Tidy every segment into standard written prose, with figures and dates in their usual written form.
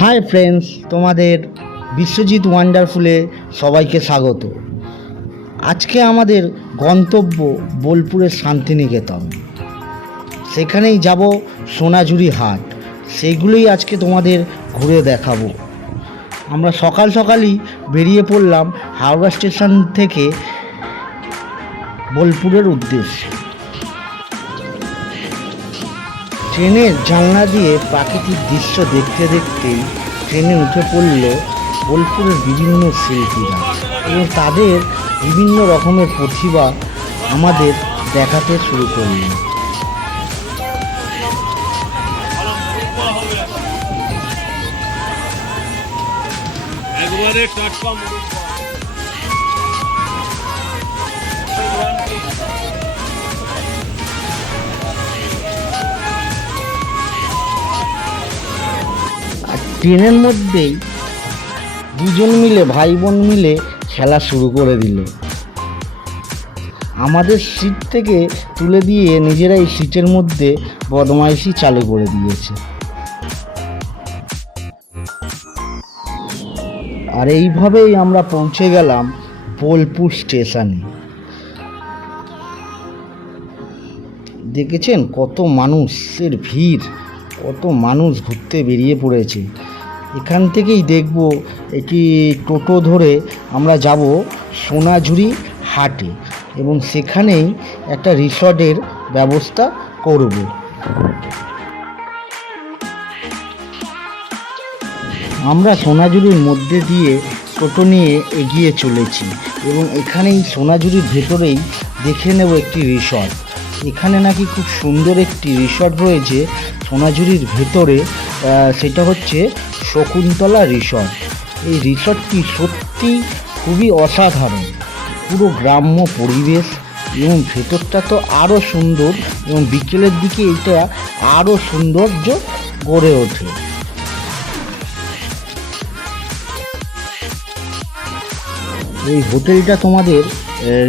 Hi friends, তোমাদের বিশ্বজিৎ ওয়ান্ডারফুলে সবাইকে স্বাগত। আজকে আমাদের গন্তব্য বোলপুরের শান্তিনিকেতন। সেখানেই যাব সোনাঝুরি হাট, সেইগুলোই আজকে তোমাদের ঘুরে দেখাবো। আমরা সকাল সকালই বেরিয়ে পড়লাম হাওড়া স্টেশন থেকে বোলপুরের উদ্দেশ্যে। ট্রেনের জানলা দিয়ে প্রাকৃতিক দৃশ্য দেখতে দেখতেই ট্রেনে উঠে পড়ল বোলপুরের বিভিন্ন শিল্পীরা এবং তাদের বিভিন্ন রকমের প্রতিভা আমাদের দেখাতে শুরু করল। ট্রেনের মধ্যেই দুজন মিলে ভাই বোন মিলে খেলা শুরু করে দিল। আমাদের সিট থেকে তুলে দিয়ে নিজেরাই সিটের মধ্যে বদমাইশি চালু করে দিয়েছে। আর এইভাবেই আমরা পৌঁছে গেলাম বোলপুর স্টেশনে। দেখেছেন কত মানুষের ভিড়, কত মানুষ ঘুরতে বেরিয়ে পড়েছে। এখান থেকেই দেখব একটি টোটো ধরে আমরা যাব সোনাঝুরি হাটে এবং সেখানেই একটা রিসর্টের ব্যবস্থা করব। আমরা সোনাঝুরির মধ্যে দিয়ে টোটো নিয়ে এগিয়ে চলেছি এবং এখানেই সোনাঝুরির ভেতরেই দেখে নেব একটি রিসর্ট। এখানে নাকি খুব সুন্দর একটি রিসর্ট রয়েছে সোনাঝুরির ভেতরে, সেটা হচ্ছে শকুন্তলা রিসর্ট। এই রিসর্টটি সত্যি খুবই অসাধারণ, পুরো গ্রাম্য পরিবেশ এবং ভেতরটা তো আরও সুন্দর এবং বিকেলের দিকে এটা আরও সৌন্দর্য গড়ে ওঠে। এই হোটেলটা তোমাদের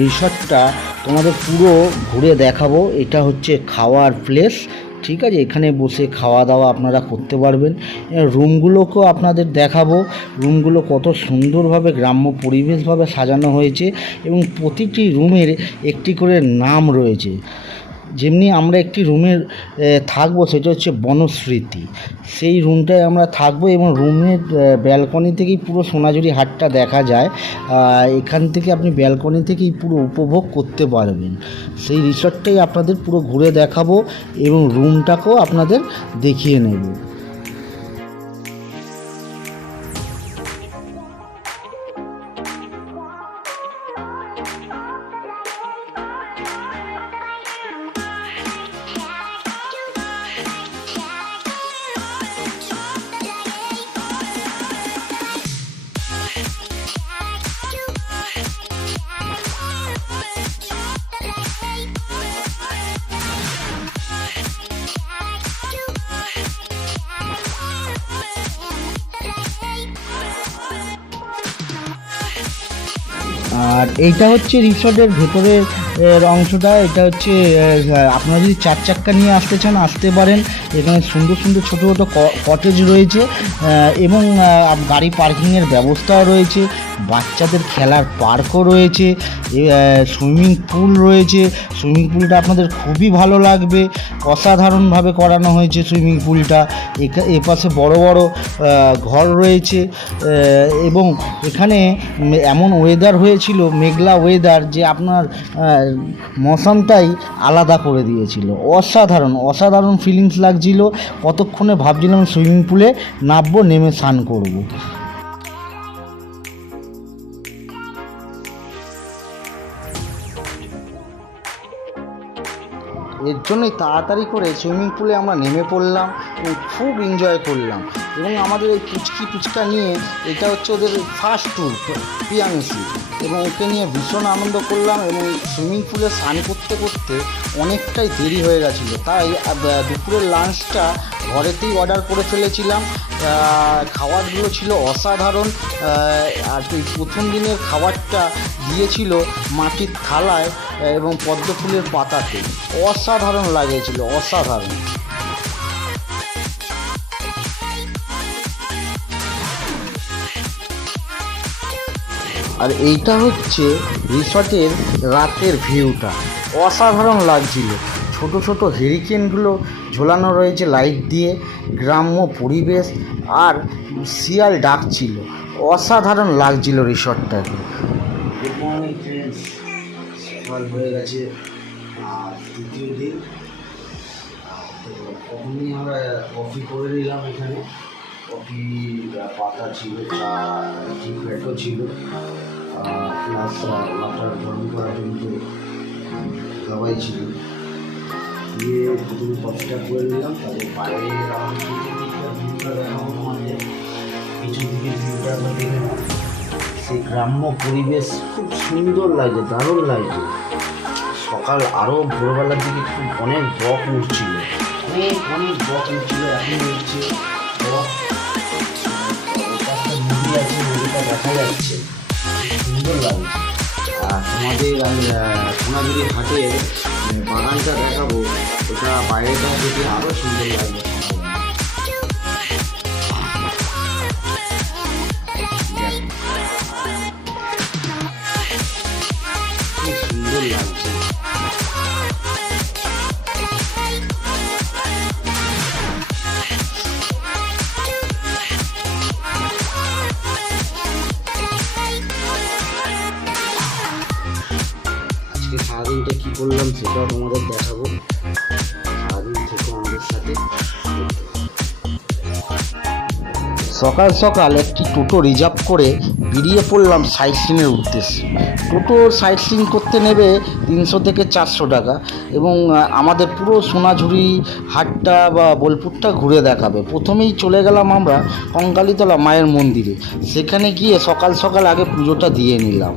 রিসর্টটা তোমাদের পুরো ঘুরে দেখাবো। এটা হচ্ছে খাওয়ার প্লেস, ঠিক আছে? এখানে বসে খাওয়া দাওয়া আপনারা করতে পারবেন। রুমগুলোকেও আপনাদের দেখাবো, রুমগুলো কত সুন্দরভাবে গ্রাম্য পরিবেশভাবে সাজানো হয়েছে এবং প্রতিটি রুমের একটি করে নাম রয়েছে। যেমনি আমরা একটি রুমের থাকবো, সেটা হচ্ছে বনস্মৃতি। সেই রুমটায় আমরা থাকবো এবং রুমের ব্যালকনি থেকেই পুরো সোনাঝুরি হাটটা দেখা যায়। এখান থেকে আপনি ব্যালকনি থেকেই পুরো উপভোগ করতে পারবেন। সেই রিসর্টটাই আপনাদের পুরো ঘুরে দেখাবো এবং রুমটাকেও আপনাদের দেখিয়ে নেব। আর এইটা হচ্ছে রিসর্টের ভেতরের অংশটা। এটা হচ্ছে আপনারা যদি চার চাক্কা নিয়ে আসতে চান আসতে পারেন। এখানে সুন্দর সুন্দর ছোটো ছোটো কটেজ রয়েছে এবং গাড়ি পার্কিংয়ের ব্যবস্থাও রয়েছে, বাচ্চাদের খেলার পার্কও রয়েছে, সুইমিং পুল রয়েছে। সুইমিং পুলটা আপনাদের খুবই ভালো লাগবে, অসাধারণভাবে করানো হয়েছে সুইমিং পুলটা। এপাশে বড় বড় ঘর রয়েছে এবং এখানে এমন ওয়েদার হয়েছিল, মেঘলা ওয়েদার, যে আপনার মৌসুমটাই আলাদা করে দিয়েছিল। অসাধারণ অসাধারণ ফিলিংস লাগছিল। কতক্ষণে ভাবছিলাম সুইমিং পুলে নামবো, নেমে স্নান করব। এর জন্যই তাড়াতাড়ি করে সুইমিং পুলে আমরা নেমে পড়লাম এবং খুব এনজয় করলাম। এবং আমাদের এই পুচকা নিয়ে, এটা হচ্ছে ওদের ফার্স্ট ট্যুর পিয়াংশি, এবং ওকে নিয়ে ভীষণ আনন্দ করলাম। এবং সুইমিং পুলে স্নান করতে করতে অনেকটাই দেরি হয়ে গেছিলো, তাই দুপুরের লাঞ্চটা ঘরেতেই অর্ডার করে ফেলেছিলাম। খাবারগুলো ছিল অসাধারণ। আর প্রথম দিনের খাবারটা দিয়েছিল মাটির থালায় এবং পদ্ম ফুলের পাতাতে। অসাধারণ লাগেছিল, অসাধারণ। আর এইটা হচ্ছে রিসর্টের রাতের ভিউটা, অসাধারণ লাগছিল। ছোট ছোট হেরিকেনগুলো ঝোলানো রয়েছে লাইট দিয়ে, গ্রাম্য পরিবেশ আর শিয়াল ডাকছিল, অসাধারণ লাগছিল রিসর্টটাকে। গুড মর্নিং ফ্রেন্ডস, সকাল হয়ে গেছে আর তৃতীয় দিন। তো প্রথমেই আমরা কফি করে নিলাম এখানে, কফি পাতা ছিল, চা টি ব্রেডও ছিল, প্লাস ওয়াটার গরম করার জন্য সবাই ছিল। দিয়ে প্রথমে কফিটা করে নিলাম, তারপর বাইরে ভিউটা দেখাবো আমাদের, পিছন দিকে ভিউটা দেখে নেব। সেই গ্রাম্য পরিবেশ খুব সুন্দর লাগছে, দারুণ লাগছে। সকাল আরও ভোরবেলার দিকে খুব অনেক বক উঠছিল, অনেক বক উঠছিল, এখন উঠছে বক। একটা নদী আছে, নদীটা দেখা যাচ্ছে, সুন্দর লাগছে। আর তোমাদের আমি সোনাঝুরি ঘাটের বাগানটা দেখাবো, ওটা বাইরেটা দেখে আরও সুন্দর লাগবে। খুব সুন্দর লাগছে। আজকে সারাদিনটা কী করলাম সেটাও তোমাদের দেখাবো, সারাদিন থেকে আমাদের সাথে। সকাল সকাল একটি টোটো রিজার্ভ করে বেরিয়ে পড়লাম সাইট সিনের উদ্দেশ্যে। টোটো সাইট সিন করতে নেবে 300 থেকে 400 টাকা, এবং আমাদের পুরো সোনাঝুরি হাটটা বা বোলপুরটা ঘুরে দেখাবে। প্রথমেই চলে গেলাম আমরা কঙ্কালীতলা মায়ের মন্দিরে, সেখানে গিয়ে সকাল সকাল আগে পুজোটা দিয়ে নিলাম।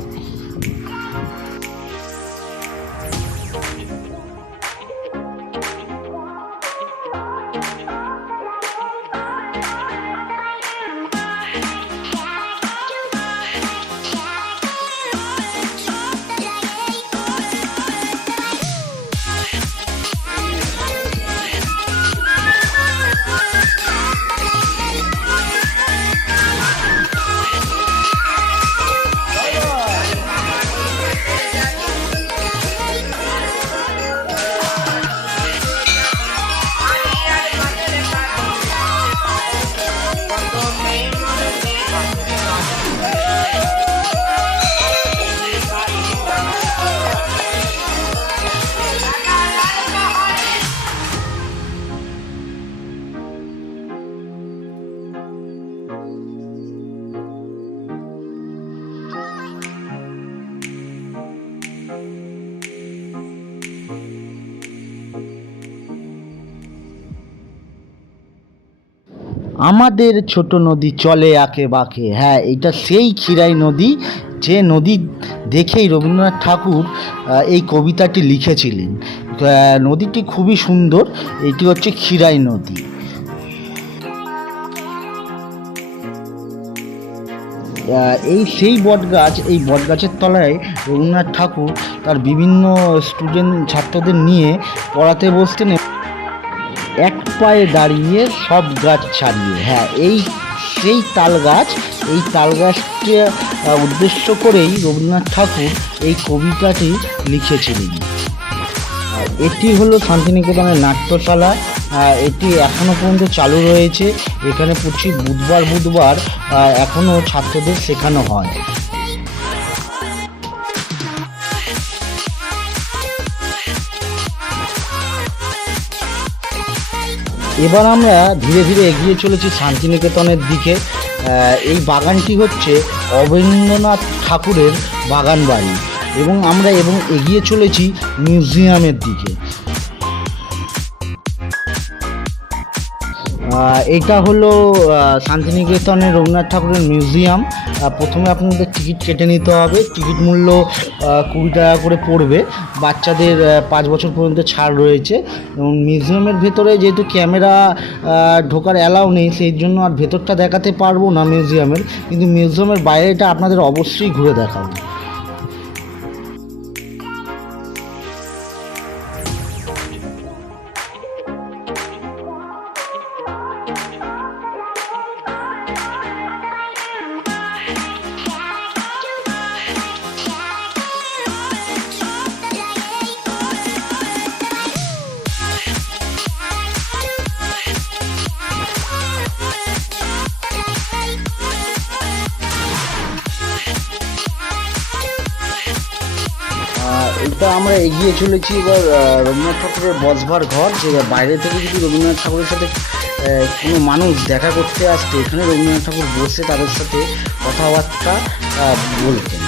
আমাদের ছোট নদী চলে আঁকে বাঁকে, হ্যাঁ এটা সেই ক্ষীরাই নদী, যে নদী দেখেই রবীন্দ্রনাথ ঠাকুর এই কবিতাটি লিখেছিলেন। নদীটি খুবই সুন্দর, এটি হচ্ছে ক্ষীরাই নদী। এই সেই বটগাছ, এই বটগাছের তলায় রবীন্দ্রনাথ ঠাকুর তার বিভিন্ন ছাত্রদের নিয়ে পড়াতে বসতেন। এক পায়ে দাঁড়িয়ে সব গাছ ছাড়িয়ে, হ্যাঁ এই সেই তাল গাছ, এই তাল গাছকে উদ্দেশ্য করেই রবীন্দ্রনাথ ঠাকুর এই কবিতাটি লিখেছিলেন। এটি হলো শান্তিনিকেতনের নাট্যশালা, এটি এখনও পর্যন্ত চালু রয়েছে। এখানে প্রতি বুধবার এখনও ছাত্রদের শেখানো হয়। এবার আমরা ধীরে ধীরে এগিয়ে চলেছি শান্তিনিকেতনের দিকে। এই বাগানটি হচ্ছে অবনীন্দ্রনাথ ঠাকুরের বাগান বাড়ি, এবং আমরা এগিয়ে চলেছি মিউজিয়ামের দিকে। এটা হলো শান্তিনিকেতনের রবীন্দ্রনাথ ঠাকুরের মিউজিয়াম। প্রথমে আপনাদের টিকিট কেটে নিতে হবে, টিকিট মূল্য 20 টাকা করে পড়বে। বাচ্চাদের 5 বছর পর্যন্ত ছাড় রয়েছে। এবং মিউজিয়ামের ভেতরে যেহেতু ক্যামেরা ঢোকার অ্যালাউ নেই, সেই জন্য আর ভেতরটা দেখাতে পারবো না মিউজিয়ামের, কিন্তু মিউজিয়ামের বাইরেটা আপনাদের অবশ্যই ঘুরে দেখাবো। এটা আমরা এগিয়ে চলেছি এবার রবীন্দ্রনাথ ঠাকুরের বসবার ঘর। যে বাইরে থেকে যদি রবীন্দ্রনাথ ঠাকুরের সাথে কোনো মানুষ দেখা করতে আসতে, এখানে রবীন্দ্রনাথ ঠাকুর বসে তাদের সাথে কথাবার্তা বলতেন।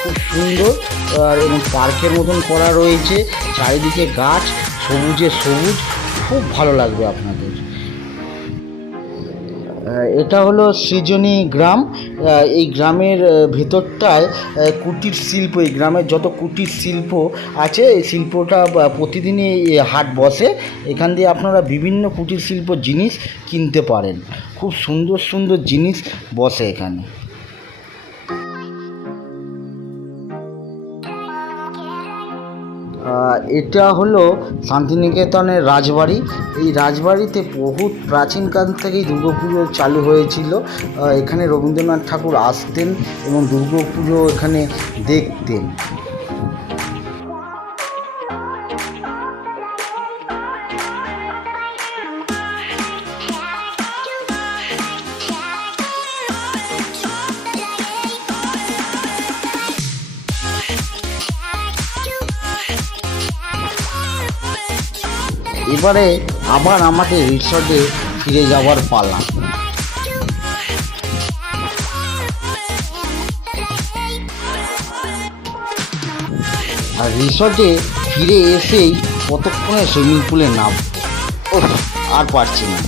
খুব সুন্দর এবং পার্কের মতন করা রয়েছে, চারিদিকে গাছ, সবুজে সবুজ, খুব ভালো লাগবে আপনাদের। এটা হলো সৃজনী গ্রাম। এই গ্রামের ভেতরটায় কুটির শিল্প, এই গ্রামের যত কুটির শিল্প আছে এই শিল্পটা প্রতিদিনই হাট বসে। এখান দিয়ে আপনারা বিভিন্ন কুটির শিল্প জিনিস কিনতে পারেন। খুব সুন্দর সুন্দর জিনিস বসে এখানে। এটা হলো শান্তিনিকেতনের রাজবাড়ি। এই রাজবাড়িতে বহুত প্রাচীনকাল থেকেই দুর্গাপুজো চালু হয়েছিল। এখানে রবীন্দ্রনাথ ঠাকুর আসতেন এবং দুর্গাপুজো এখানে দেখতেন। এবারে আবার আমাদের রিসর্টে ফিরে যাওয়ার পালা। আর রিসর্টে ফিরে এসেই কতক্ষণে সুইমিং পুলে নামবো, আর পারছি না।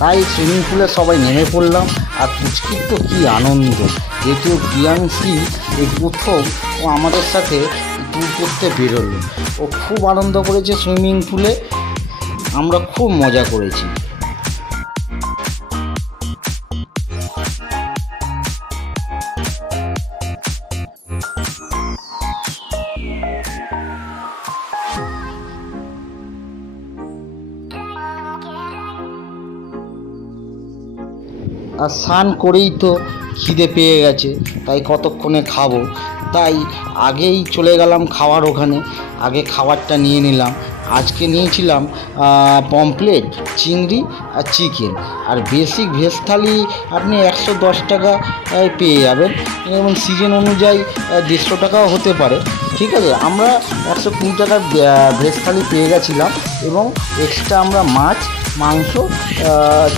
তাই সুইমিং পুলে সবাই নেমে পড়লাম। আর পুচকির তো কী আনন্দ, যেহেতু প্রিয়াংশী এই প্রথম ও আমাদের সাথে ট্যুর করতে বেরোলো। ও খুব আনন্দ করেছে সুইমিং পুলে, আমরা খুব মজা করেছি। আর স্নান করেই তো খিদে পেয়ে গেছে, তাই কতক্ষণে খাবো, তাই আগেই চলে গেলাম খাওয়ার ওখানে। আগে খাবারটা নিয়ে নিলাম। আজকে নিয়েছিলাম পমফ্লেট, চিংড়ি আর চিকেন। আর বেসিক ভেজ থালি আপনি 110 টাকা পেয়ে যাবেন, এবং সিজন অনুযায়ী 150 টাকাও হতে পারে। ঠিক আছে, আমরা 120 টাকার ভেজ থালি পেয়ে গেছিলাম, এবং এক্সট্রা আমরা মাছ, মাংস,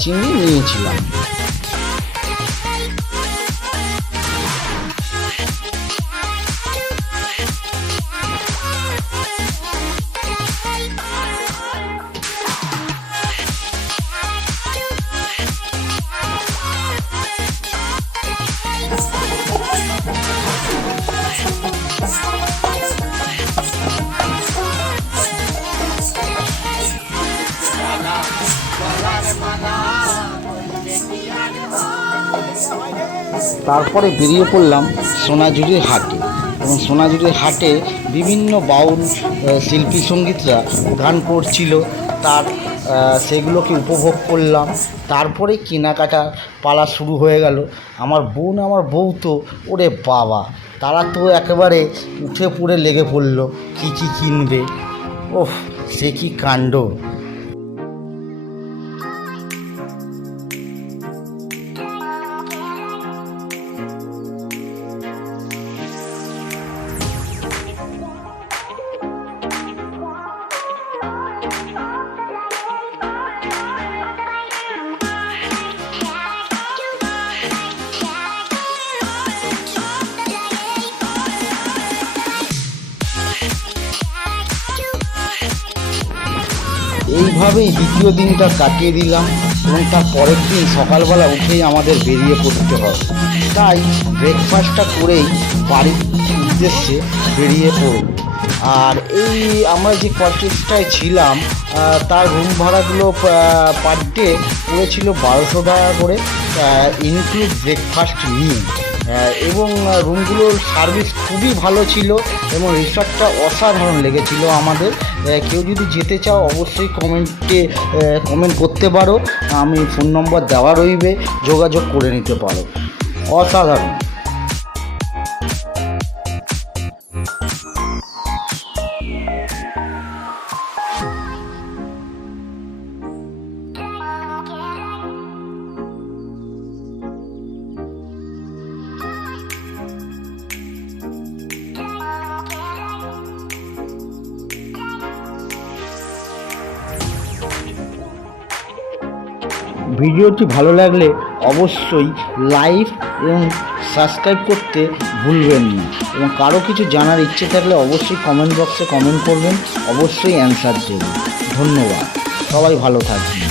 চিংড়ি নিয়েছিলাম। তারপরে বেরিয়ে পড়লাম সোনাঝুরির হাটে, এবং সোনাঝুরির হাটে বিভিন্ন বাউল শিল্পী সঙ্গীতরা গান করছিল, তার সেগুলোকে উপভোগ করলাম। তারপরে কেনাকাটা পালা শুরু হয়ে গেল। আমার বোন আমার বউ তো ওরে বাবা, তারা তো একেবারে উঠে পড়ে লেগে পড়লো কী কী কিনবে। ওহ, সে কি কাণ্ড! এইভাবেই দ্বিতীয় দিনটা কাটিয়ে দিলাম, এবং তার পরের দিন সকালবেলা উঠেই আমাদের বেরিয়ে পড়তে হয়। তাই ব্রেকফাস্টটা করেই বাড়ির উদ্দেশ্যে বেরিয়ে পড়ব। আর এই আমরা যে কটেজটায় ছিলাম তার রুম ভাড়াগুলো পার ডে পড়েছিল 1200 টাকা করে, ইনক্লুড ব্রেকফাস্ট নিয়ে। এবং রুমগুলোর সার্ভিস খুবই ভালো ছিল, এবং রিসর্টটা অসাধারণ লেগেছিল আমাদের। কেউ যদি যেতে চাও অবশ্যই কমেন্ট করতে পারো, আমি ফোন নম্বর দেওয়া রইবে, যোগাযোগ করে নিতে পারো। অসাধারণ। ভিডিওটি ভালো লাগলে অবশ্যই লাইক এবং সাবস্ক্রাইব করতে ভুলবেন না, এবং কারো কিছু জানার ইচ্ছে থাকলে অবশ্যই কমেন্ট বক্সে কমেন্ট করবেন, অবশ্যই অ্যান্সার দেবেন। ধন্যবাদ, সবাই ভালো থাকবেন।